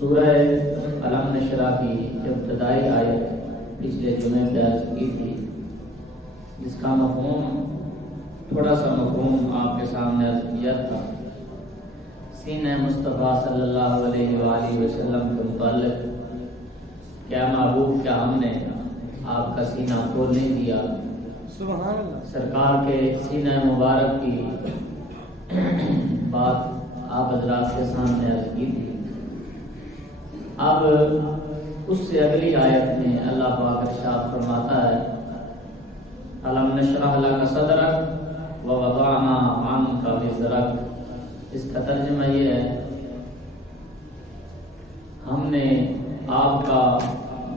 سورہ علم نشرح کی ابتدائی آیت پچھلے جمعے بیان کی تھی، جس کا مفہوم تھوڑا سا مفہوم آپ کے سامنے عرض کیا تھا۔ سینہ مصطفیٰ صلی اللہ علیہ وآلہ وسلم کے متعلق کیا محبوب، کیا ہم نے آپ کا سینہ کھول نہیں دیا؟ سبحان اللہ۔ سرکار کے سینہ مبارک کی بات آپ حضرات کے سامنے عرض کی تھی۔ اب اس سے اگلی آیت میں اللہ پاک ارشاد فرماتا ہے، الم نشرح لک صدرک ووضعنا عنک وزرک۔ اس کا ترجمہ یہ ہے، ہم نے آپ کا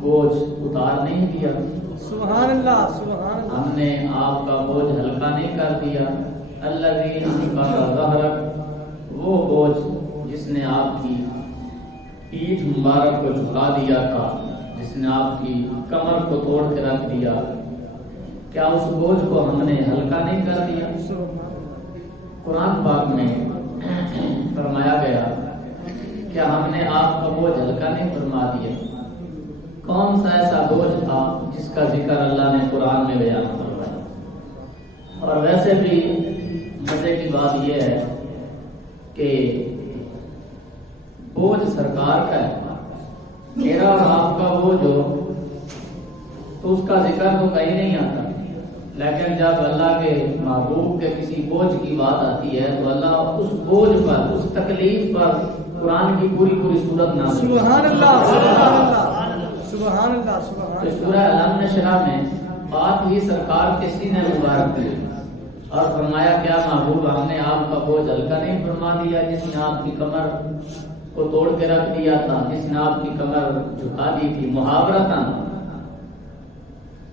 بوجھ اتار نہیں دیا، سبحان اللہ، سبحان اللہ۔ ہم نے آپ کا بوجھ ہلکا نہیں کر دیا۔ الذی انقض ظہرک، وہ بوجھ جس نے آپ کی پیٹھ مبارک کو جھکا دیا تھا، جس نے آپ کی کمر کو توڑ کے رکھ دیا، کیا اس بوجھ کو ہم نے ہلکا نہیں کر دیا؟ قرآن پاک میں فرمایا گیا، کیا ہم نے آپ کا بوجھ ہلکا نہیں فرما دیا؟ کون سا ایسا بوجھ تھا جس کا ذکر اللہ نے قرآن میں بیان فرمایا؟ اور ویسے بھی مزے کی بات یہ ہے کہ بوجھ سرکار کا ہے، میرا اور آپ کا بوجھ ہو تو اس کا ذکر تو کہیں نہیں آتا، لیکن جب اللہ کے محبوب کے کسی بوجھ کی بات آتی ہے تو اللہ اس بوجھ پر، اس تکلیف پر قرآن کی پوری صورت نازل کرتا ہے۔ سبحان اللہ، سبحان اللہ، سبحان اللہ، سبحان تو اللہ۔ سورہ علم نشرح میں بات ہی سرکار کے سینے مبارک کی، اور فرمایا، کیا محبوب ہم نے آپ کا بوجھ ہلکا نہیں فرما دیا، جس نے آپ کی کمر کو توڑ کے رکھ دیا تھا، جس نے آپ کی کمر جھکا دی تھی۔ محاورتاً،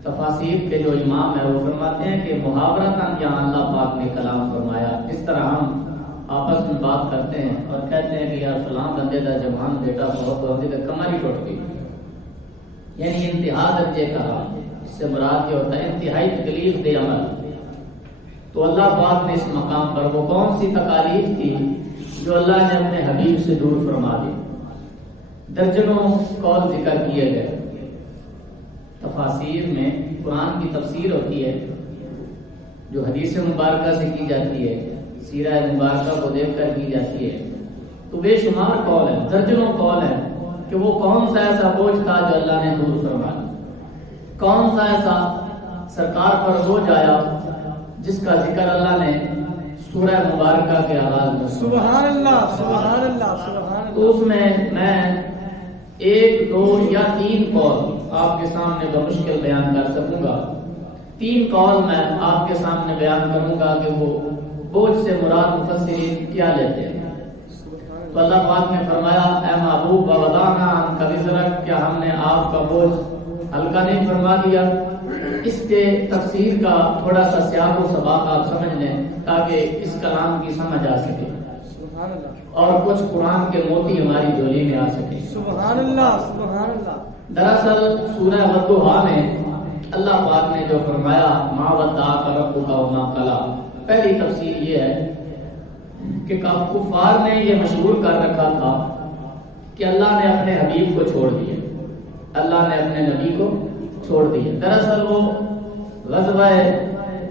تفاسیر کے جو امام ہے وہ فرماتے ہیں کہ محاورتاً یہاں اللہ پاک نے کلام فرمایا۔ اس طرح ہم آپس میں بات کرتے ہیں اور کہتے ہیں کہ یار فلاں بندے دا جوان بیٹا بہت بندے کا کمر ہی ٹوٹ گئی، یعنی انتہا درجے کا، اس سے مراد یہ ہوتا ہے انتہائی تکلیف دہ عمل۔ تو اللہ پاک نے اس مقام پر وہ کون سی تکالیف تھی جو اللہ نے اپنے حبیب سے دور فرما دی؟ درجنوں قول ذکر کیے گئے۔ تفاسیر میں قرآن کی تفسیر ہوتی ہے جو حدیث مبارکہ سے کی جاتی ہے، سیرہ مبارکہ کو دیکھ کر کی جاتی ہے، تو بے شمار قول ہے، درجنوں قول ہے کہ وہ کون سا ایسا بوجھ تھا جو اللہ نے دور فرما دیا، کون سا ایسا سرکار پر بوجھ آیا جس کا ذکر اللہ نے سورہ مبارکہ کے آغاز میں۔ سبحان اللہ، سبحان اللہ، سبحان اللہ۔ تو اس میں ایک، دو یا تین قول آپ کے سامنے بمشکل بیان کر سکوں گا۔ تین قول میں آپ کے سامنے بیان کروں گا کہ وہ بوجھ سے مراد مفسرین کیا لیتے ہیں۔ تو اللہ پاک نے فرمایا، اے محبوب ووضعنا عنک وزرک، کیا ہم نے آپ کا بوجھ ہلکا نہیں فرما دیا؟ اس کے تفسیر کا تھوڑا سا سیاق و سباق آپ سمجھ لیں تاکہ اس کلام کی سمجھ آ سکے سبحان اللہ، اور کچھ قرآن کے موتی ہماری جھولی میں آ سکے۔ سبحان اللہ، سبحان اللہ۔ دراصل سورہ والضحیٰ میں اللہ پاک نے جو فرمایا، ما ودعک ربک وما قلی، پہلی تفسیر یہ ہے کہ کفار نے یہ مشہور کر رکھا تھا کہ اللہ نے اپنے حبیب کو چھوڑ دیا، اللہ نے اپنے نبی کو چھوڑ دیا۔ دراصل وہ غزوہ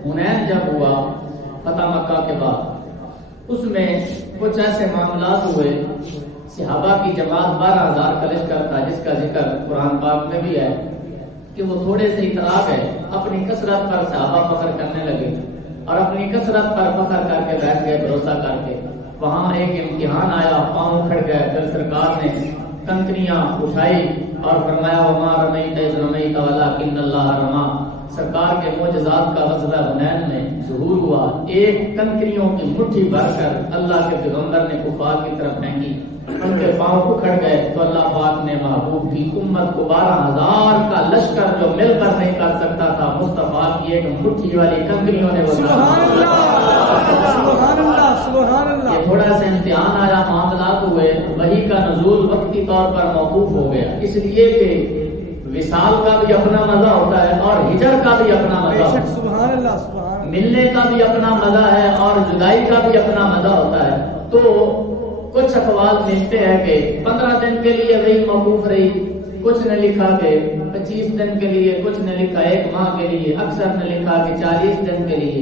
حنین جب ہوا فتح مکہ کے بعد، اس میں کچھ ایسے معاملات ہوئے، صحابہ کی جماعت 12,000 کا لشکر تھا جس کا ذکر قرآن پاک میں بھی ہے کہ وہ تھوڑے سے اترا گئے، اپنی کثرت پر صحابہ فخر کرنے لگے اور اپنی کثرت پر فخر کر کے بیٹھ گئے، بھروسہ کر کے۔ وہاں ایک امتحان آیا، پاؤں اکھڑ گئے، پھر سرکار نے کنکریاں اٹھائی اور فرمایا، وما رمیت اذ رمیت ولکن اللہ رمی۔ سرکار کے معجزات کا غزوہ حنین میں ظہور ہوا، ایک کنکریوں کی مٹھی بھر کر اللہ کے پیغمبر نے کفار کی طرف پھینکی، ان کے پاؤں اکھڑ گئے، تو اللہ پاک نے محبوب کی امت کو 12,000 کا لشکر جو مل کر نہیں کر سکتا تھا، مصطفیٰ کی ایک مٹھی والی کنکریوں نے سبحان اللہ، سبحان اللہ، سبحان اللہ۔ یہ تھوڑا سا امتحان آیا، معاملات ہوئے، وحی کا نزول وقتی طور پر موقوف ہو گیا، اس لیے کہ وصال کا بھی اپنا مزہ ہوتا ہے اور ہجر کا بھی اپنا مزہ ہوتا ہے، سبحان اللہ، سبحان اللہ۔ ملنے کا بھی اپنا مزہ ہے اور جدائی کا بھی اپنا مزہ ہوتا ہے۔ تو کچھ اقوال ملتے ہیں کہ 15 دن کے لیے وہی موقوف رہی، کچھ نے لکھا کہ 25 دن کے لیے، کچھ نے لکھا 1 ماہ کے لیے، اکثر نے لکھا کہ 40 دن کے لیے،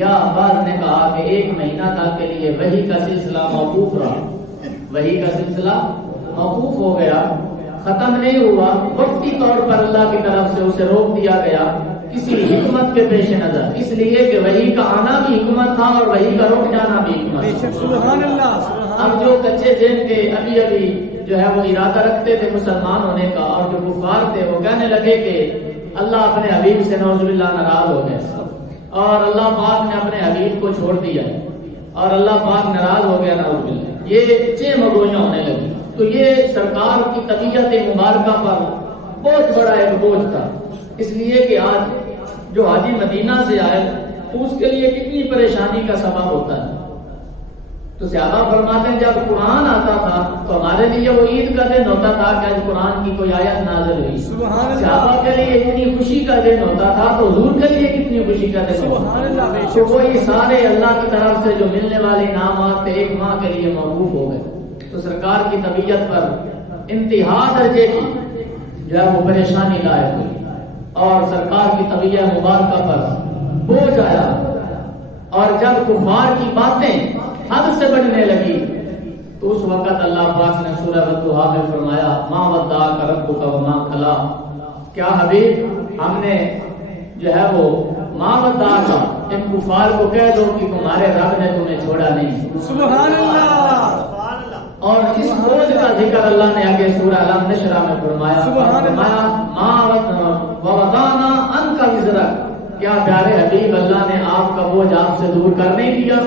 یا بعض نے کہا کہ 1 مہینہ تک کے لیے وحی کا سلسلہ موقوف رہا، وحی کا سلسلہ موقوف ہو گیا، ختم نہیں ہوا، وقتی طور پر اللہ کی طرف سے اسے روک دیا گیا کسی حکمت کے پیش نظر، اس لیے کہ وحی کا آنا بھی حکمت تھا اور وحی کا رک جانا بھی حکمت تھا۔ سبحان اللہ۔ اب جو کچے ذہن کے ابھی جو ہے وہ ارادہ رکھتے تھے مسلمان ہونے کا، اور جو کفار تھے وہ کہنے لگے کہ اللہ اپنے حبیب سے نعوذ باللہ ناراض ہو گئے اور اللہ پاک نے اپنے حبیب کو چھوڑ دیا اور اللہ پاک ناراض ہو گیا نعوذ باللہ، یہ چھ مگوئیاں ہونے لگی۔ تو یہ سرکار کی طبیعت مبارکہ پر بہت بڑا ایک بوجھ تھا، اس لیے کہ آج جو حاجی مدینہ سے آئے تو اس کے لیے کتنی پریشانی کا سبب ہوتا ہے۔ تو صحابہ فرماتے ہیں جب قرآن آتا تھا تو ہمارے لیے وہ عید کا دن ہوتا تھا کہ آج قرآن کی کوئی آیت نازل ہوئی، صحابہ کے لیے اتنی خوشی کا دن ہوتا تھا تو حضور کے لیے کتنی خوشی کا دن ہوتا تھا کہ وہی سارے اللہ کی طرف سے جو ملنے والے انعامات 1 ماہ کے لیے موقوف ہو گئے۔ تو سرکار کی طبیعت پر انتہا درجے کی جو ہے وہ پریشانی لاحق ہوئی اور سرکار کی طبیعت مبارکہ پر بوجھ آیا، اور جب کفار کی باتیں حد سے بڑھنے لگی تو اس وقت اللہ پاک نے سورہ والضحیٰ میں فرمایا ما ودعک ربک وما قلی، کیا حبیب ہم نے جو ہے وہ ما ودعک، ان کفار کو کہہ دو کہ تمہارے رب نے تمہیں چھوڑا نہیں۔ سبحان اللہ۔ اور اس بوجھ کا ذکر اللہ نے آگے سورہ الم نشرہ میں فرمایا ووضعنا عنک وزرک، کیا پیارے حبیب اللہ نے آپ کا بوجھ آپ سے دور کر نہیں دیا۔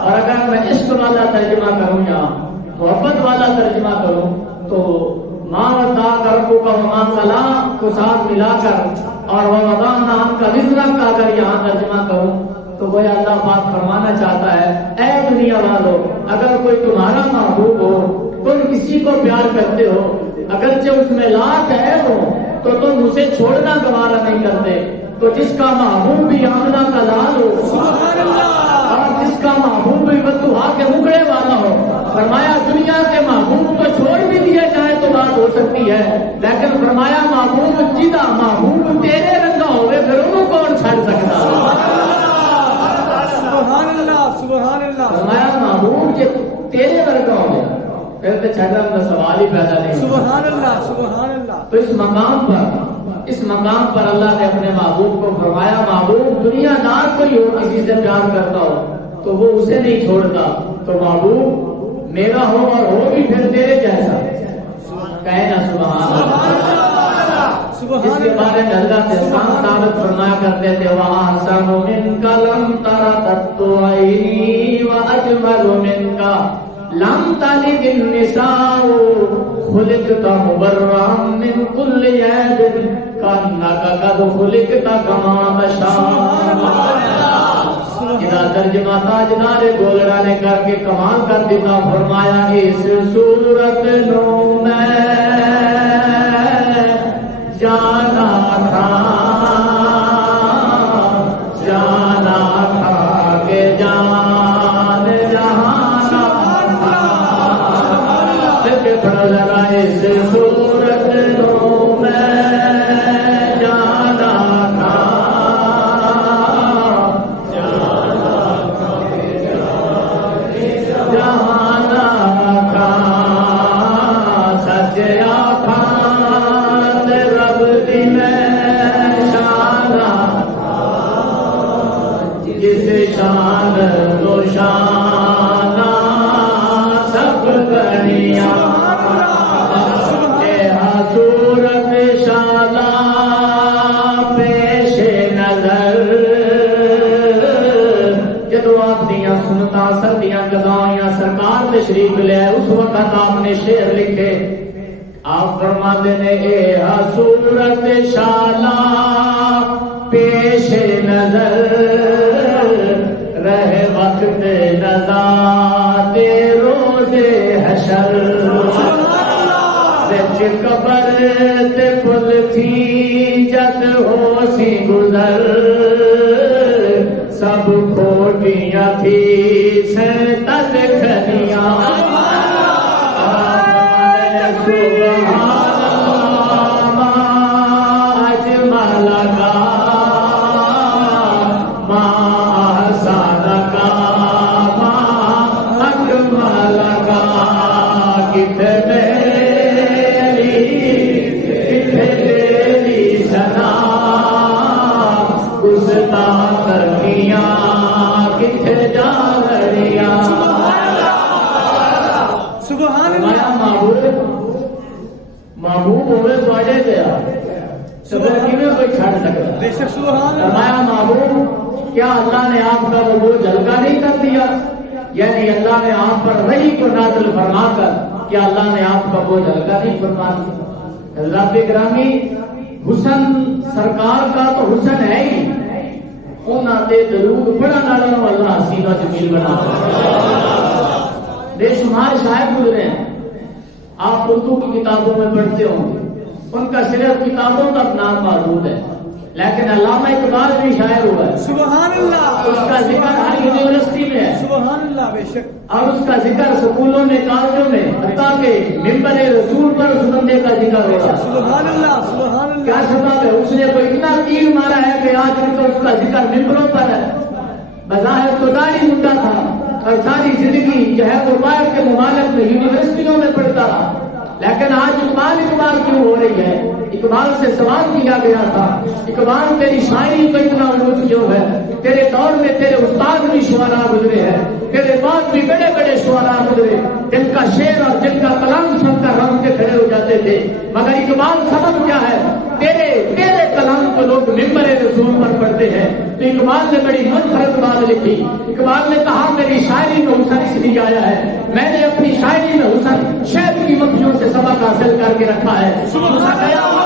اور اگر میں عشق والا ترجمہ کروں یا محبت والا ترجمہ کروں تو ما ودعک ربک وما قلی کو ساتھ ملا کر اور ووضعنا عنک وزرک کا اگر یہاں ترجمہ کروں تو وہ اللہ پاک فرمانا چاہتا ہے اے دنیا والو، اگر کوئی تمہارا محبوب ہو، تم کسی کو پیار کرتے ہو، اگرچہ اس میں لاکھ ہے ہو تو تم اسے چھوڑنا گوارا نہیں کرتے۔ تو جس کا محبوب بھی آمنہ کا لال ہو اور جس کا محبوب بھی والضحیٰ کے مکڑے والا ہو، فرمایا دنیا کے محبوب کو چھوڑ بھی دیا جائے تو بات ہو سکتی ہے، لیکن فرمایا محبوب جدا محبوب تیرے رنگا ہوئے پھر انہوں کون چھڑ سکتا ہے۔ سبحان اللہ سبحان اللہ۔ فرمایا محبوب جو تیرے ورگا ہو گیا پھر تو چھڑنا کا سوال ہی پیدا نہیں۔ سبحان اللہ سبحان اللہ۔ تو اس مقام پر اللہ نے اپنے محبوب کو فرمایا محبوب دنیا دار کوئی ہو کسی سے پیار کرتا ہو تو وہ اسے نہیں چھوڑتا، تو محبوب میرا ہو اور ہو بھی پھر تیرے جیسا، کہنا سبحان اللہ۔ جس کے بارے میں حضرت احسان ثابت فرمایا کرتے تھے وَأَحْسَنُ مِنْكَ لَمْ تَرَ قَطُّ عَيْنِي وَأَجْمَلُ مِنْكَ لَمْ تَلِدِ النِّسَاءُ خُلِقْتَ مُبَرَّأً مِنْ كُلِّ عَيْبٍ كَأَنَّكَ قَدْ خُلِقْتَ كَمَا تَشَاءُ۔ جدا ترجمہ تاجدار گولڑا نے کر کے کمال کر دیتا، فرمایا اس صورت نو میں جانا تھا کہ جان جہانا تھا، لگا اس صورت نو میں جانا تھا، جہانا تھا سجیا شان دو شانہ سب بنیا صورت شانہ پیش نظر۔ جدو آپ دیاں سنتا سردیاں گزائیاں سرکار تشریف لے اس وقت آپ نے شعر لکھے، آپ فرماتے نے اے صورت شانہ پیش نظر رہے وقت نزا روز حشر، بچ قبر تے پل تھی جد ہو سی گزر، سب کھوٹیاں تھی سے تد کھنیاں محبوب ہوئے تھوڑے دیا صبر کیوں کوئی چھڑ سکتا فرمایا محبوب کیا اللہ نے آپ کا وہ بوجھ ہلکا نہیں کر دیا یعنی اللہ نے آپ پر وحی کو نازل فرما کر کیا اللہ نے آپ کا بوجھ ہلکا نہیں فرما دیا حضرات گرامی حسن سرکار کا تو حسن ہے ہی انہاں دے درود پڑھن والوں اللہ حسین و جمیل بنا بے شمار شاعر گزرے ہیں آپ اردو کی کتابوں میں پڑھتے ہوں گے ان کا صرف کتابوں کا نام موجود ہے لیکن علامہ اقبال بھی شاعر ہوا ہے سبحان اللہ اس کا ذکر ہر یونیورسٹی میں ہے سبحان اللہ بے شک اور اس کا ذکر سکولوں میں کالجوں میں حتیٰ کہ ممبر رسول پر اس بندے کا ذکر ہو رہا ہے سبحان اللہ سبحان اللہ کیا سبب ہے اس نے کوئی اتنا تیر مارا ہے کہ آج تو اس کا ذکر ممبروں پر ہے بظاہر تو داڑھی منڈا تھا اور ساری زندگی جو ہے وہ باہر کے ممالک میں یونیورسٹیوں میں پڑھتا رہا لیکن آج اقبال کیوں ہو رہی ہے اقبال سے سوال کیا گیا تھا اقبال تیری شاعری کو اتنا عروج کیوں ہے تیرے دور میں تیرے استاد بھی شعراء گزرے ہیں تیرے بعد بھی بڑے بڑے شعراء گزرے جن کا شعر اور جن کا کلام سن کر ہم کے کھڑے ہو جاتے تھے مگر اقبال سبب کیا ہے تیرے کلام کو لوگ ممبر رسول پر پڑھتے ہیں تو اقبال نے بڑی منفرد بات لکھی اقبال نے کہا میری شاعری میں حسن اس لیے آیا ہے میں نے اپنی شاعری میں حسن شہد کی مکھیوں سے سبق حاصل کر کے رکھا ہے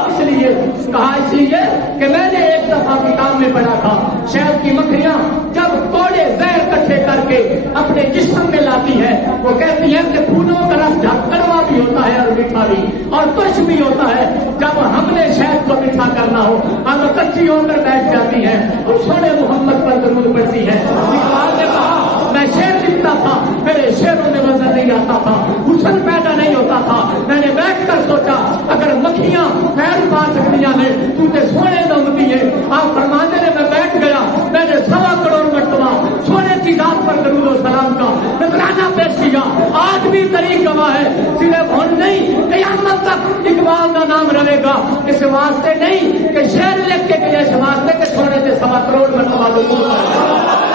اس لیے کہا اس لیے کہ میں نے ایک دفعہ کتاب میں پڑھا تھا شہد کی مکھیاں جب کوڑے زہر اکٹھے کر کے اپنے جسم میں لاتی ہے وہ کہتی ہے کہ پھولوں کا رس کڑوا بھی ہوتا ہے اور میٹھا بھی اور ترش بھی ہوتا ہے جب ہم نے شہد کو میٹھا کرنا ہو ہم کچی ہو کر بیٹھ جاتی ہیں اور سونے محمد پر درود پڑتی ہے اقبال نے کہا میں شعر لکھتا تھا میرے شعروں میں وزن نہیں آتا تھا حسن پیدا نہیں ہوتا تھا میں نے بیٹھ کر سوچا اگر مکھیاں خیر پا سکتیاں نے تو تے سونے نہ ہوتی ہے آپ فرماتے نے میں بیٹھ گیا میں نے 1.25 کروڑ مرتبہ سونے کی ذات پر درود و سلام کا نذرانہ پیش کیا آج بھی طریق گواہ ہے صرف ہن نہیں قیامت تک اقبال کا نام رہے گا اس واسطے نہیں کہ شعر لکھ کے اس واسطے کہ سونے سے 1.25 کروڑ مرتبہ درود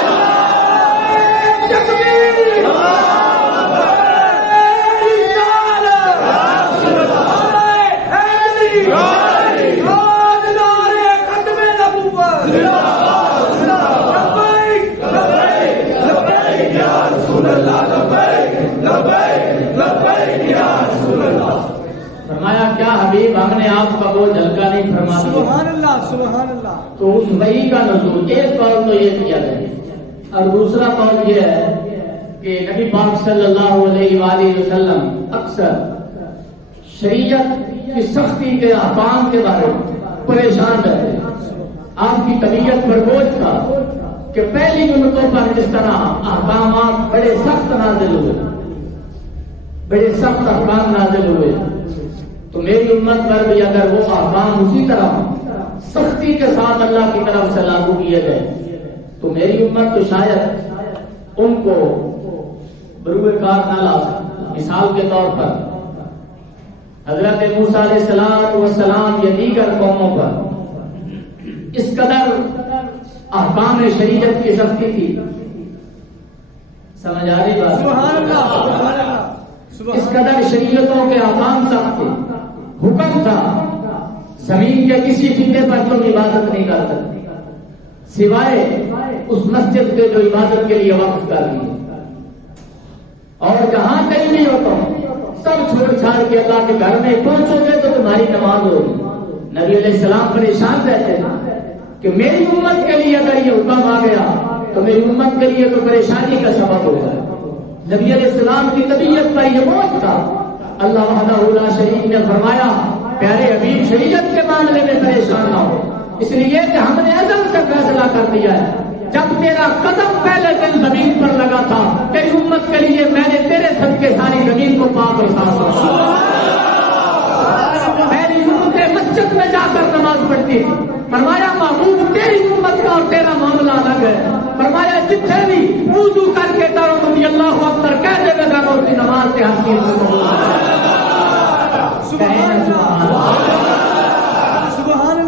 فرمایا کیا حبیب ہم نے آپ کا بوجھ ہلکا نہیں فرما دیا سبحان اللہ سبحان اللہ تو اس وحی کا نزول ایک قول تو یہ کیا گیا اور دوسرا قول یہ ہے کہ نبی پاک صلی اللہ علیہ وآلہ وسلم اکثر شریعت کی سختی کے احکام کے بارے میں پریشان رہتے آپ کی طبیعت پر بوجھ تھا کہ پہلی امتوں پر جس طرح احکامات بڑے سخت نازل ہوئے بڑے سخت احکام نازل ہوئے تو میری امت پر بھی اگر وہ احکام اسی طرح سختی کے ساتھ اللہ کی طرف سے لاگو کیے گئے تو میری امت تو شاید ان کو بروئے کار نہ لا سکتی مثال کے طور پر حضرت موسیٰ علیہ السلام یا دیگر قوموں پر اس قدر احکام شریعت کی سختی تھی سمجھ آ رہی بات سبحان اللہ اس قدر شریعتوں کے احکام سخت تھے حکم تھا زمین کے کسی خطے پر تم عبادت نہیں کر سکتے سوائے اس مسجد کے جو عبادت کے لیے وقف کر دی اور جہاں کہیں نہیں ہوتا سب چھوڑ چھاڑ کے اللہ کے گھر میں پہنچو گے تو تمہاری نماز ہوگی نبی علیہ السلام پریشان رہتے ہیں کہ میری امت کے لیے اگر یہ حکم آ گیا تو میری امت کے لیے تو پریشانی کا سبب ہوگا نبی علیہ السلام کی طبیعت پر یہ بوجھ تھا اللہ وحدہ لا شریک نے فرمایا پیارے حبیب شریعت کے معاملے میں پریشان نہ ہو اس لیے کہ ہم نے ازل سے فیصلہ کر دیا ہے جب تیرا قدم پہلے دن زمین پر لگا تھا تیری امت کے لیے میں نے تیرے صدقے ساری زمین کو پاک اور صاف رکھا. میری امتیں مسجد میں جا کر نماز پڑھتی تھی. فرمایا محبوب تیری امت کا اور تیرا معاملہ الگ ہے. فرمایا جتنے بھی وضو کر کے ترمتی اللہ اکبر کہہ دے گا اس کی نماز کے ہر چیز میں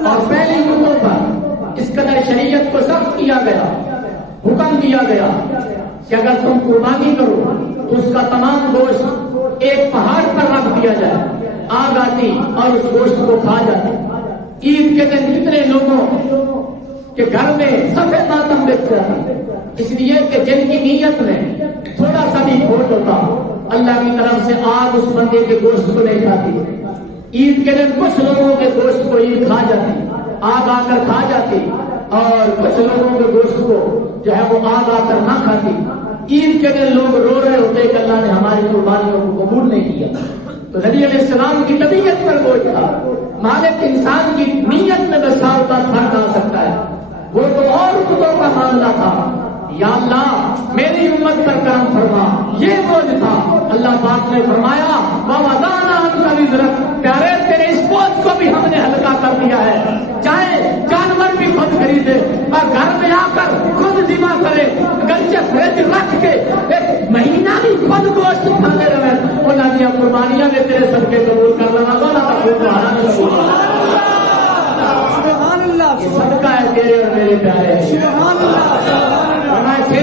اور پہلی امتوں پر اس قدر شریعت کو سخت کیا گیا, حکم دیا گیا کہ اگر تم قربانی کرو تو اس کا تمام گوشت ایک پہاڑ پر رکھ دیا جائے, آگ آتی اور اس گوشت کو کھا جاتی. عید کے دن کتنے لوگوں کے گھر میں سفید ماتم دیکھتے ہیں, اس لیے کہ جن کی نیت میں تھوڑا سا بھی کھوٹ ہوتا اللہ کی طرف سے آگ اس بندے کے گوشت کو نہیں کھاتی. عید کے دن کچھ لوگوں کے گوشت کو عید کھا جاتی, آگ آ کر کھا جاتی, اور کچھ لوگوں کے گوشت کو جو ہے وہ آگ آ کر نہ کھاتی. عید کے دن لوگ رو رہے ہوتے کہ اللہ نے ہماری قربانیوں کو قبول نہیں کیا. تو نبی علیہ السلام کی طبیعت پر بوجھ تھا. مالک انسان کی نیت میں بسا ہوتا فرق آ سکتا ہے, وہ تو اور امتوں کا معاملہ تھا. یا اللہ میری امت پر کرم فرما, یہ بوجھ تھا. اللہ پاک نے فرمایا وَوَضَعْنَا عَنْكَ وِزْرَكَ, پیارے تیرے اس بوجھ کو بھی ہم نے ہلکا کر دیا ہے. چاہے جانور بھی خود خریدے اور گھر میں آ کر خود ذبح کرے, گنجے فریج رکھ کے ایک مہینہ بھی خود گوشت کھاتے رہے, انہوں نے قربانیاں میں تیرے صدقے قبول کر لگا تو صدقہ ہے تیرے اور میرے پیارے.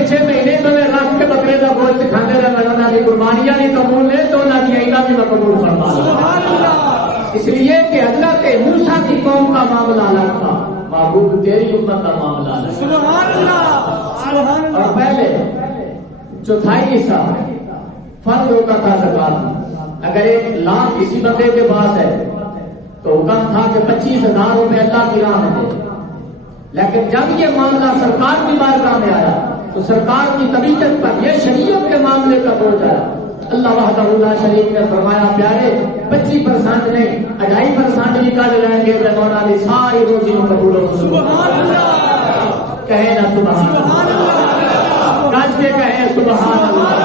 چھ مہینے تو میں رکھ کے بکرے کا گوشت کھانے رہے, انہوں نے قربانیاں نہیں قبول لے تو انہوں نے عیدہ بھی میں قبول فرما. اس لیے کہ حضرت موسیٰ کی قوم کا معاملہ الگ تھا, محبوب تیری امت کا معاملہ الگ. اور پہلے چوتھائی حصہ فرض ہوتا تھا زکات. اگر 1 لاکھ کسی بندے کے پاس ہے تو حکم تھا کہ 25,000 روپے اللہ کی راہ میں دے. لیکن جب یہ معاملہ سرکار کی بارگاہ میں آیا تو سرکار کی طبیعت پر یہ شریعت کے معاملے کا بوجھ آیا. اللہ وحدہ لا شریک نے فرمایا پیارے 25% نہیں 2.5% بھی کر لیں گے تو مولا علی ساری روزی کو قبول ہو. سبحان اللہ, کہے نا سبحان اللہ, گاج کے کہے سبحان اللہ.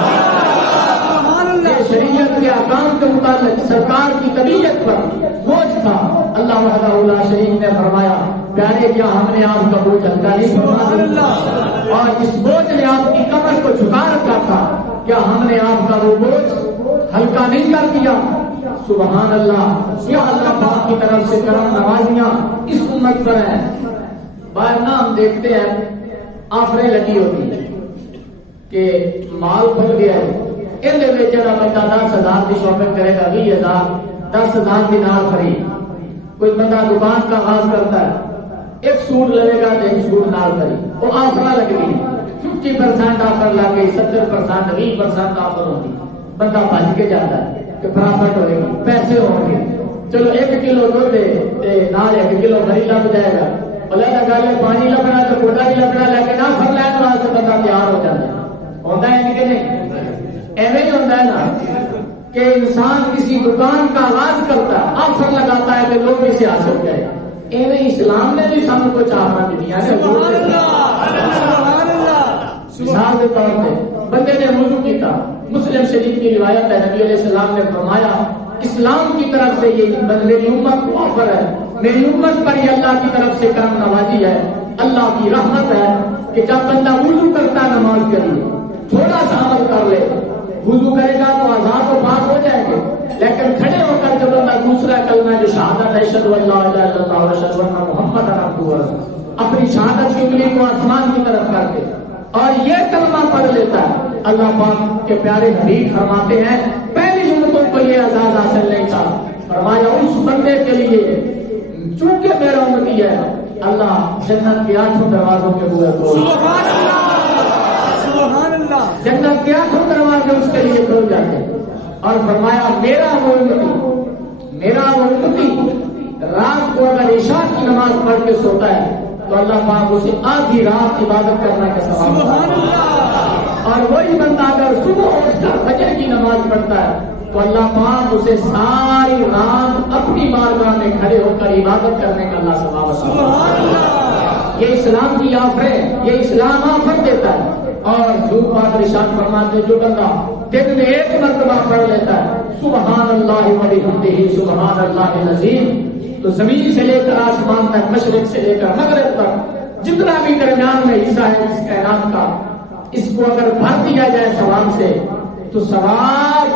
شریعت کے احکام کے متعلق سرکار کی طبیعت پر بوجھ تھا. اللہ وحدہ لا شریک نے فرمایا پیارے کیا ہم نے آپ کا بوجھ ہلکا نہیں فرمایا, اور اس بوجھ نے آپ کی کمر کو جھکا رکھا تھا, کیا ہم نے آپ کا وہ بوجھ ہلکا نہیں کر دیا. سبحان اللہ, کیا اللہ پاک کی طرف سے کرم نوازیاں اس امت پر ہیں. باہر نہ ہم دیکھتے ہیں آفریں لگی ہوتی ہیں کہ مال کھل گیا ہے, جڑا بندہ 10,000 کی شاپنگ کرے گا 20,000 10,000 دینار فری. کوئی بندہ دکان کا آغاز کرتا ہے, ایک سوٹ لگے گا تو ایک سوٹ نال فری, وہ آفر لگ گئی 50% آفر لگ گئی, 70% 20% آفر ہوگی. بندہ بھج کے جاتا ہے کہ پرافٹ ہوئے گی, پیسے ہوں گے, چلو 1 کلو دودھ نال 1 کلو فری لگ جائے گا. بھلے لگا لے پانی لگنا تو گوڈا بھی لگنا, لیکن آفر لینے واسطے بندہ تیار ہو جاتا ہے. ہوتا ہے کہ نہیں؟ ایویں ہی ہوتا ہے نا کہ انسان کسی دکان کا آغاز کرتا ہے, آفر لگاتا ہے کہ لوگ اسے حاصل کرے. ایویں اسلام نے بھی سب کچھ آفر دیا ہے. مثال کے طور پہ بندے نے وضو کیا, مسلم شریف کی روایت ہے نبی علیہ السلام نے فرمایا اسلام کی طرف سے یہ میری امت کو آفر ہے, میری امت پر یہ اللہ کی طرف سے کرم نوازی ہے, اللہ کی رحمت ہے کہ جب بندہ وضو کرتا ہے نماز کے لیے تھوڑا سا عمل کر لے, وضو کرے گا تو آزاد و پاک ہو جائے گے, لیکن کھڑے ہو کر جب اللہ دوسرا کلمہ جو شہادت ہے اشہد ان لا الہ الا اللہ و اشہد ان محمد عبدہ ورسولہ, اپنی شہادت کی انگلی کو آسمان کی طرف کر کے اور یہ کلمہ پڑھ لیتا ہے, اللہ پاک کے پیارے حبیب فرماتے ہیں پہلی امتوں کو یہ اعزاز حاصل نہیں تھا. فرمایا اس بندے کے لیے چونکہ میرا امتی ہے اللہ جنت کے 8 دروازوں کے بوئے کھول, جنت کے 8 دروازے اس کے لیے کھول جاتے. اور فرمایا میرا وہ امتی رات کو اگر عشاء کی نماز پڑھ کے سوتا ہے تو اللہ پاک اسے آدھی رات عبادت کرنے کا ثواب دیتا ہے, اور وہی بندہ اگر صبح اٹھ کر فجر کی نماز پڑھتا ہے تو اللہ پاک اسے ساری رات اپنی بارگاہ میں کھڑے ہو کر عبادت کرنے کا اللہ ثواب دیتا ہے. یہ اسلام کی آفریں، یہ اسلام آفر دیتا ہے۔ اور حضور پاک ارشاد فرماتے جو بندہ دن میں ایک مرتبہ پڑھ لیتا ہے سبحان اللہ و بحمدہ سبحان اللہ العظیم، تو زمین سے لے کر آسمان تک، مشرق سے لے کر مغرب تک جتنا بھی درمیان میں حصہ ہے اس کائنات کا، اس کو اگر بھر دیا جائے ثواب سے تو ثواب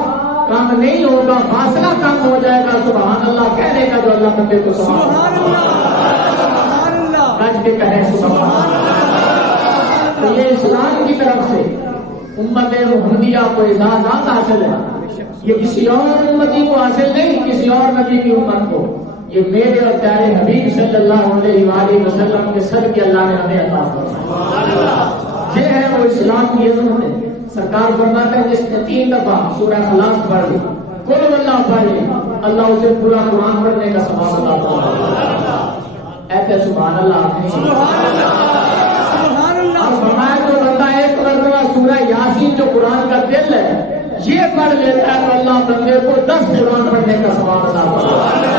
کم نہیں ہوگا، فاصلہ کم ہو جائے گا سبحان اللہ کہنے کا جو اللہ بندے کو سبحان اللہ، گج کے کہیں سبحان اللہ۔ تو یہ اسلام کی طرف سے امت محمدیہ کو اعزازات حاصل ہے، یہ کسی اور امتی کو حاصل نہیں، کسی اور نبی کی امت کو، یہ میرے اور پیارے حبیب صلی اللہ علیہ وآلہ وسلم کے صدقے اللہ نے ہمیں عطا فرمایا۔ یہ ہے وہ اسلام کی عظمت ہے۔ سرکار فرماتا ہے جس نے 3 دفعہ سورہ اخلاص پڑھ لی، قل واللہ پڑھ لی، اللہ اسے پورا قرآن پڑھنے کا ثواب عطا فرماتا ہے۔ ایسے سبحان اللہ، سبحان اللہ۔ اور فرمایا جو بندہ ایک مرتبہ سورہ یاسین جو قرآن کا دل ہے یہ پڑھ لیتا ہے تو اللہ بندے کو 10 قرآن پڑھنے کا ثواب عطا فرماتا ہے۔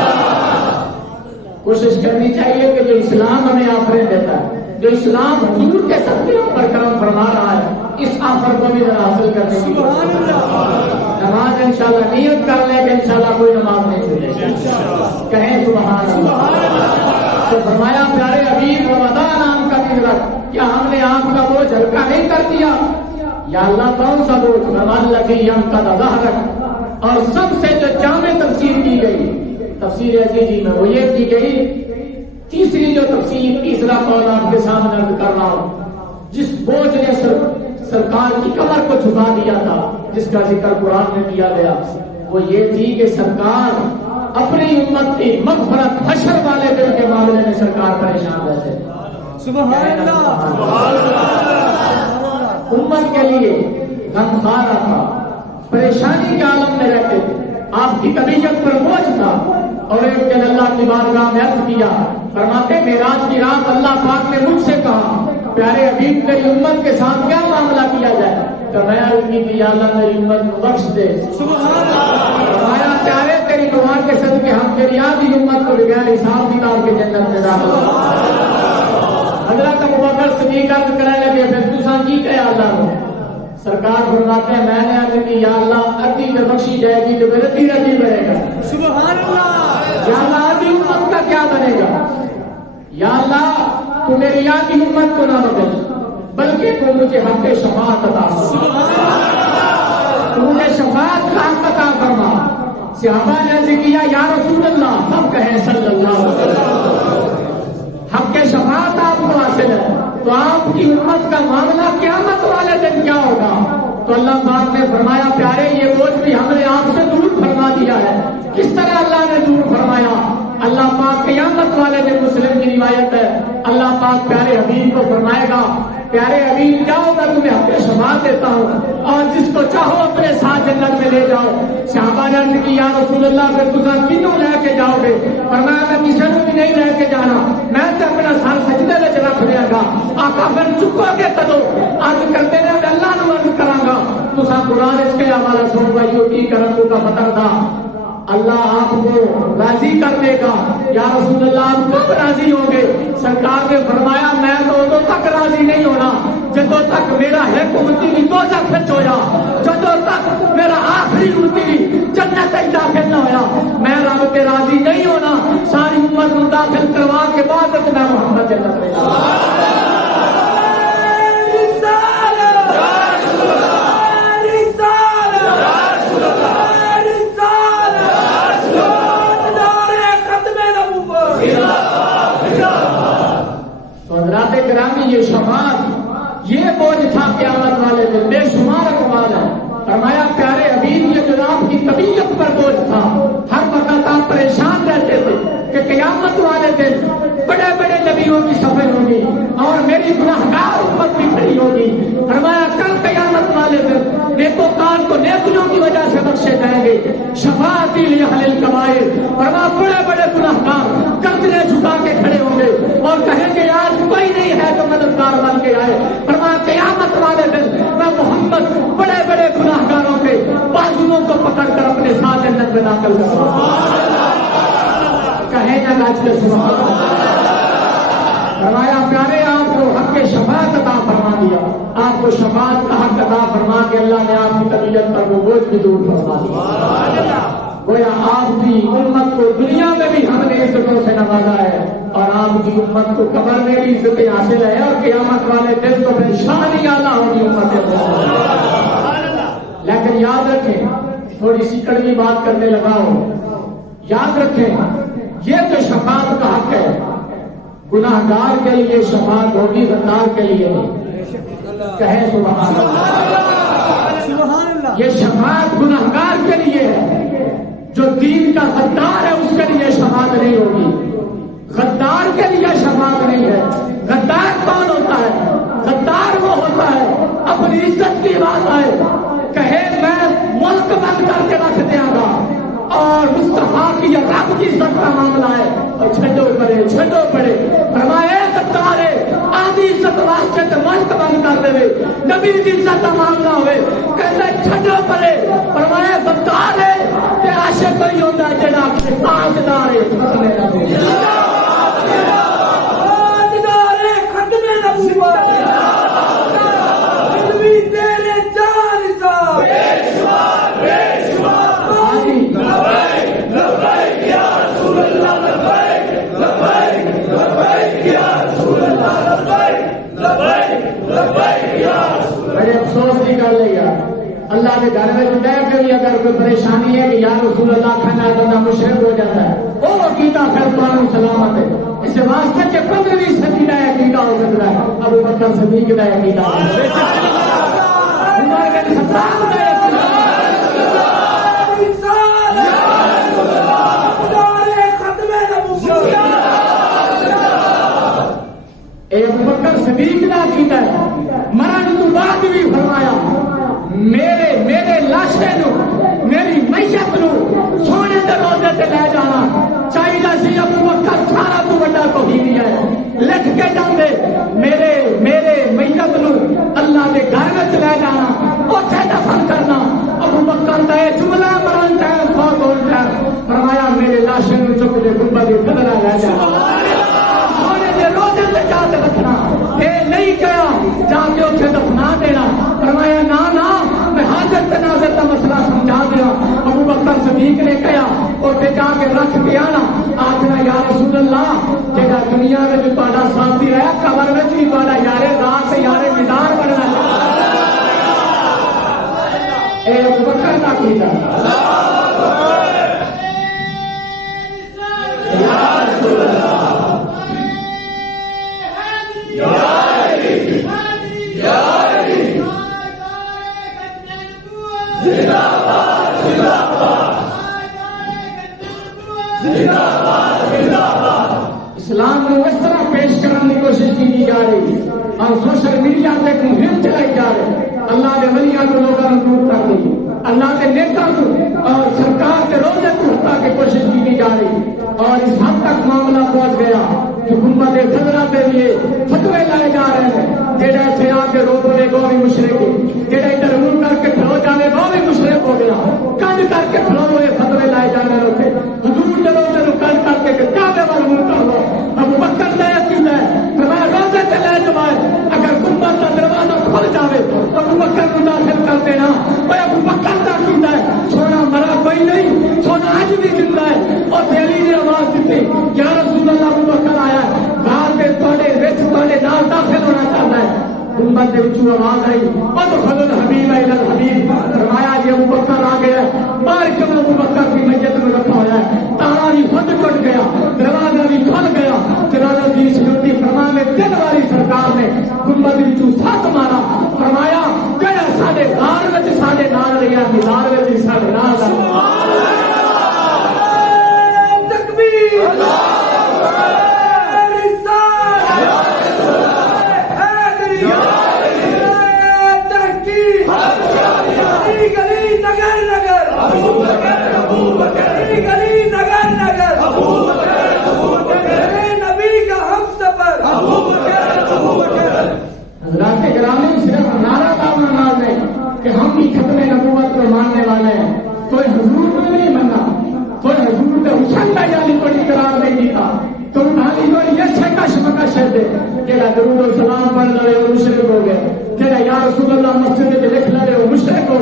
کوشش کرنی چاہیے کہ جو اسلام ہمیں آفریں دیتا ہے، جو اسلام حضور کے صدقے پر کرم فرما رہا ہے، اس آفر کو بھی حاصل کرنے کی نماز انشاءاللہ نیت کر لیں کہ انشاءاللہ کوئی نماز نہیں چھوٹے، کہیں سبحان اللہ۔ تو فرمایا پیارے حبیب رمضان عام کا تجربہ، کیا ہم نے آپ کا بوجھ ہلکا نہیں کر دیا؟ یا اللہ کون سا بوجھ؟ اور سب سے جو جامع تفسیر کی گئی تفسیر عزیزی میں وہ یہ کی گئی، تیسری جو تفسیر، تیسرا قول آپ کے سامنے عرض کر رہا ہوں، جس بوجھ نے سرکار کی کمر کو جھکا دیا تھا، جس کا ذکر قرآن میں کیا گیا، وہ یہ تھی کہ سرکار اپنی امت کی مغفرت حشر والے دن کے معاملے میں سرکار پریشان رہتے سبحان اللہ۔ امت کے لیے غمخوار تھا، پریشانی کے عالم میں رہتے تھے، آپ کی طبیعت پر بوجھ تھا۔ اور ایک دن اللہ کی بارگاہ میں عرض کیا، فرماتے معراج کی رات اللہ پاک نے مجھ سے کہا پیارے حبیب تیری امت کے ساتھ کیا معاملہ کیا جائے؟ تو میں عرض کی کہ یا اللہ میری امت کو بخش دے۔ فرمایا پیارے تیری دعا کے صدقے ہم تیری آدھی امت کو بغیر حساب کتاب کے جنت میں داخل۔ حضرت ابوبکر صدیق عرض کرنے لگے پھر تساں کی کہا اللہ کو؟ سرکار فرماتے ہیں میں نے عرض کی یا اللہ ادھی میں بخشی جائے گی تو پھر ادھی بنے گا۔ سبحان اللہ۔ یا اللہ آدھی امت کا کیا بنے گا؟ یا اللہ تو میری آدھی امت کو نہ بدل بلکہ تو مجھے حق شفاعت عطا فرما، تو مجھے شفاعت کا حق عطا فرما۔ صحابہ نے عرض کیا یا رسول اللہ، سب کہیں صلی اللہ علیہ وسلم، حق شفاعت آپ کو حاصل ہے تو آپ کی امت کا معاملہ قیامت والے دن کیا ہوگا؟ تو اللہ پاک نے فرمایا پیارے یہ بوجھ بھی ہم نے آپ سے دور فرما دیا ہے۔ کس طرح اللہ نے دور فرمایا؟ اللہ پاک قیامت والے دن، مسلم کی روایت ہے، اللہ پاک پیارے حبیب کو فرمائے گا پیارے حبیب جاؤ میں تمہیں حق شفاعت دیتا ہوں اور جس کو چاہو اپنے ساتھ جنت میں لے جاؤ۔ صحابہ نے عرض کی یا رسول اللہ پھر تم کتوں لے کے جاؤ گے؟ فرمایا میں کسی کو بھی نہیں لے کے جانا، میں تو اپنا سر سجدے میں رکھ دیا گا۔ آقا پھر چکو گے تدو عرض کرتے ہیں میں اللہ نو عرض کراں گا تسا قرآن اس کے حوالے سن بھائیو کی کرم کا فتح تھا، اللہ آپ کو راضی کر دے گا۔ یا رسول اللہ آپ کب راضی ہوں گے؟ سرکار نے فرمایا میں تو ادو تک راضی نہیں ہونا جدو تک میرا ایک امتی بھی دوزخ وچ ہویا، جدو تک میرا آخری امتی جنت وچ داخل نہ ہویا، میں رب تے راضی نہیں ہونا۔ ساری امت کو داخل کروا کے بعد میں محمد جنت میں گرامی یہ شفاعت یہ بوجھ تھا قیامت والے دن، بے شمار اقوال ہے۔ فرمایا پیارے حبیب یہ جو آپ کی طبیعت پر بوجھ تھا، ہر وقت آپ پریشان رہتے تھے کہ قیامت والے دن بڑے بڑے نبیوں کی صفیں ہوگی اور میری گناہگار امت بھی کھڑی ہوگی۔ فرمایا کل قیامت والے دن نیکوکار کو نیکیوں کی وجہ سے بخشے جائیں گے، شفاعتی لأہل الکبائر۔ فرمایا بڑے بڑے گناہگار گردنیں جھکا کے کھڑے ہوں گے اور کہیں گے آج کوئی نہیں ہے تو مددگار بن کے آئے۔ فرمایا قیامت والے دن میں محمد بڑے بڑے گناہگاروں کے بازوؤں کو پکڑ کر اپنے ساتھ جنت میں داخل کروں گا۔ کہیں نہ لاج کے سبحان اللہ۔ فرمایا پیارے آپ کو حق شفاعت عطا فرما دیا، آپ کو شفاعت کا حق عطا فرما کے اللہ نے آپ کی طبیعت پر وہ بوجھ بھی دور فرما دیا۔ گویا آپ کی امت کو دنیا میں بھی ہم نے عزتوں سے نوازا ہے اور آپ کی امت کو قبر میں بھی عزتیں حاصل ہے اور قیامت والے دن تو پھر شان ہی اعلیٰ ہوگی امت کو۔ لیکن یاد رکھیں، تھوڑی سی کڑوی بات کرنے لگا ہوں، یاد رکھیں یہ تو شفاعت کا حق ہے، گناہگار کے لیے شفاعت ہوگی، غدار کے لیے نہیں۔ کہیں سبحان اللہ۔ یہ شفاعت گناہگار کے لیے ہے، جو دین کا غدار ہے اس کے لیے شفاعت نہیں ہوگی، غدار کے لیے شفاعت نہیں ہے۔ غدار کون ہوتا ہے؟ غدار وہ ہوتا ہے اپنی عزت کی بات آئے کہے میں ملک بند کر کے رکھ دیا گا اور مصطفیٰ کی یا رب کی عزت کا معاملہ ہے اور چھڈو پڑے فرمائے غدار آدھی عزت واسطے تو ملک بند کر دے، نبی کی عزت کا معاملہ ہوئے کہتے چھڈو پڑے، فرمائے غدار ہے تے عاشق کوئی ہوتا ہے جڑا کہ تاجدار ہے، بڑے افسوس کی گل ہے یار، اللہ کے گھر میں بیٹھ کے بھی اگر کوئی پریشانی ہے کہ یا رسول اللہ کھانا بندہ مشرک ہو جاتا ہے، وہ عقیدہ پھر قرآن سلامت ہے۔ اس واسطے کہ 15ویں صدی کا عقیدہ ہو سکتا ہے، ابو بکر صدیق کا عقیدہ ہو سکتا ہے، عمر بن خطاب کا عقیدہ، ابو بکر صدیق کا عقیدہ ہے۔ مرن تو بعد بھی فرمایا میرے لاشے نو میری میت نو سونے دے روزے تے لے جانا چاہیے سی۔ ابو بکر سارا تو بڑا توحیدی ہے، لکھ کے جاندے میرے میت نو اللہ دے گھر وچ لے جانا، اوتھے دفن کرنا۔ ابو بکر دا یہ جملہ مرن ٹائم فوت ہون ٹائم فرمایا میرے لاشے نو چک دے گنبد خضرا لے جانا، سونے دے روزے تے جا کے رکھنا، اے نہیں کہا جا کے اوتھے دفنا دینا۔ فرمایا نا میں حاضر تناظر کا مسئلہ سمجھا دیا۔ ابو بکر صدیق نے کہا اوتھے جا کے رکھ کے آنا، آخنا یا رسول اللہ جگہ دنیا میں بھی تہاڈا ساتھی رہا قبر میں بھی تہاڈا یار رات یار مدار بننا اے ابو بکر کا عقیدہ۔ یا رسول اللہ اسلام کو اس طرح پیش کرنے کی کوشش کی جا رہی اور سوشل میڈیا پہ ایک مہم چلائی جا رہی، اللہ کے ولیاں کو لوگوں کو دور کر دی، اللہ کے نیتا کو اور سرکار کے روزے کو ہٹا کے کوشش کی جا رہی اور اس حد تک معاملہ پہنچ گیا کہ حکومت خضرا کے لیے فتوے لائے جا رہے ہیں، جہاں ایسے آ کے روک لے وہ بھی مشرک، جہاں ادھر منہ کر کے کھلو جانے وہ بھی مشرک ہو گیا، کنڈ کر کے کھلو ہوئے فتوے لائے جانے روکے حضور چلو چلو کنڈ کر کے کعبے والے منہ کر لو۔ ابو بکر کا عقیدہ ہے فرمایا روزے تے لے جائے اگر گنبد کا دروازہ کھل جاوے ابو بکر کو داخل کر دینا۔ ابو بکر کا عقیدہ ہے سونا مرا کوئی نہیں، سونا آج بھی زندہ ہے۔ اور علی نے آواز دیتی یا رسول اللہ ابو بکر آیا باہر کے تھوڑے نال داخل ہونا چاہتا ہے۔ گنبد کے وچوں آواز آئی ادخلوا الحبیب الی الحبیب، فرمایا جی ابو بکر آ گیا، باہر کیوں ابو بکر کی میت میں رکھا ہوا ہے، تالا بھی خود کٹ گیا، دروازہ بھی کھل گیا، دروازہ کی سیکورٹی فرما میں دل والی سرکار نے گنبد کے وچوں ساتھ مارا، فرمایا کہڑا ساڈے غار وچ ساڈے نال رہیا مزار وچ ساڈے نال تکبیر گلی نگر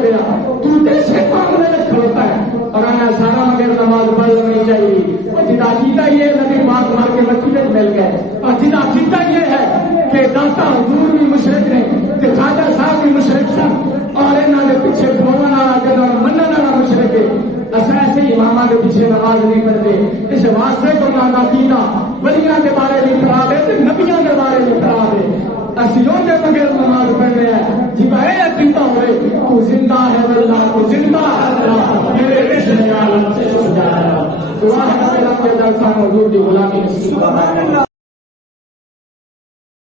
گیا تو تیسرے معاملے میں کھڑوتا ہے اور آنا سارا مگر نماز پڑھ لینی چاہیے اور جدا عقیدہ یہ نبی پاک مار کے وکیلت مل گئے اور جدا عقیدہ یہ ہے کہ داتا حضور بھی مشرک نے کہ خواجہ صاحب بھی مشرک سن اور انہوں نے پیچھے کھولنا والا جدوں منن والا مشرک ہے اصل ایسے امامہ کے پیچھے نماز نہیں پڑھتے اس واسطے کو نہ عقیدہ ولیاں کے بارے میں خراب ہے تے نبیوں کے بارے میں خراب ہے اسیوں کے بغیر نماز پڑھ رہے ہیں جی بھائی عقیدہ ہوئے تو زندہ ہے اللہ کو زندہ میرے رشتے عالم سے دعا ہے کہ اللہ کے دربار حضور کی غلامی نصیب فرمائے